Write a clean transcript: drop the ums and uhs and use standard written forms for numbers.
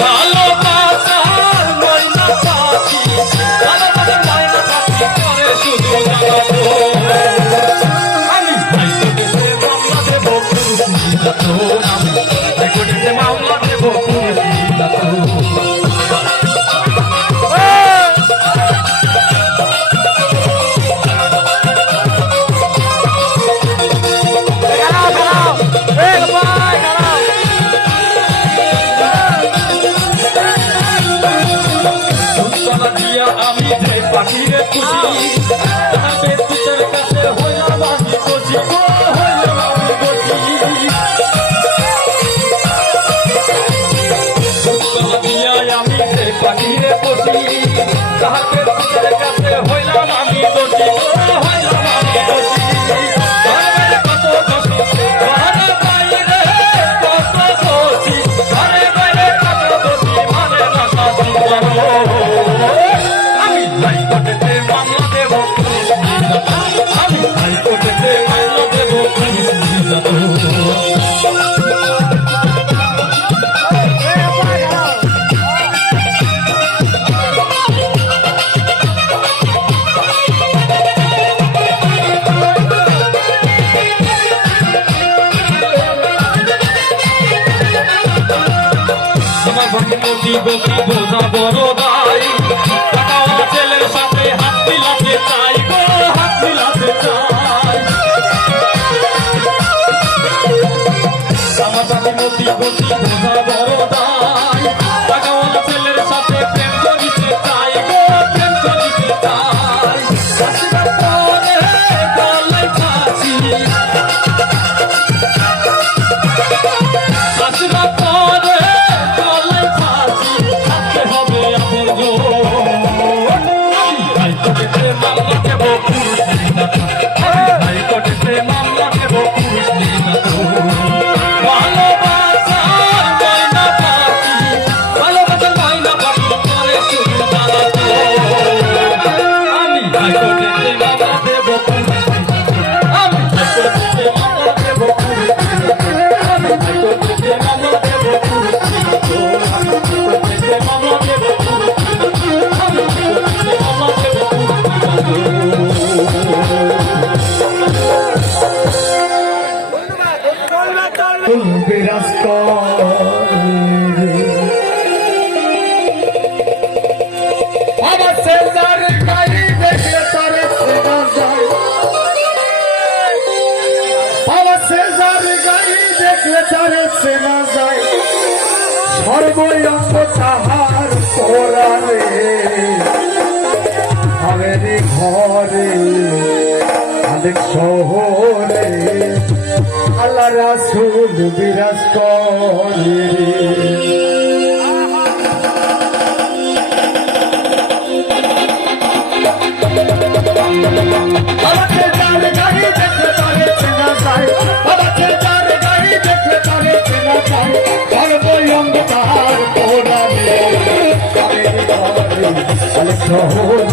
ভালোবাসার ময়না পাখি ভালোবাসার ময়না পাখি করে শুধু জ্বালাতো আমি হাইকোর্টে মামলা দেব পুরুষ নির্যাতন আমি হাইকোর্টে মামলা দেব পুরুষ নির্যাতন আমি যে পাখিরে খুশি তাকে তুষের কাছে হইলাম আমি খুশি হইলাম আমি খুশি আমি যে পাখিরে খুশি তাকে তুষের কাছে হইলাম আমি খুশি হইলাম আমি খুশি কত খুশি ঘরে বাইরে কত খুশি ঘরে বাইরে কত খুশি মানে না কাশি হাইকোর্টে মামলা দেব পুলিশ নির্যাতন আমি হাইকোর্টে মামলা দেব পুলিশ নির্যাতন আমার ভাগ্যবতী গতি বোঝা বড় দায় ছেলের সাথে হাত মিলাতে চাই গো হাত মিলাতে চাই আমার ভাগ্যবতী গতি বোঝা বড় দায় টাকাওয়ালা ছেলের সাথে প্রেম করিতে চাই গো প্রেম করিতে চাই গলায় ফাঁসি বিরাজ করে আমার সেজার গাড়ি দেখলে তারে চেনা যায় আমার সেজার গাড়ি দেখলে তারে চেনা যায় সর্বঙ্গ তাহার পোড়ারে আমারি ঘরে অনেক শহরে আল্লাহ রাসূল বিরাজ করে বাবাকে যার গাড়ি দেখলে তারে চেনা যায় বাবাকে যার গাড়ি দেখলে তারে চেনা যায় সর্বঙ্গ তাহার পোড়ারে আমারি ঘরে অনেক শহরে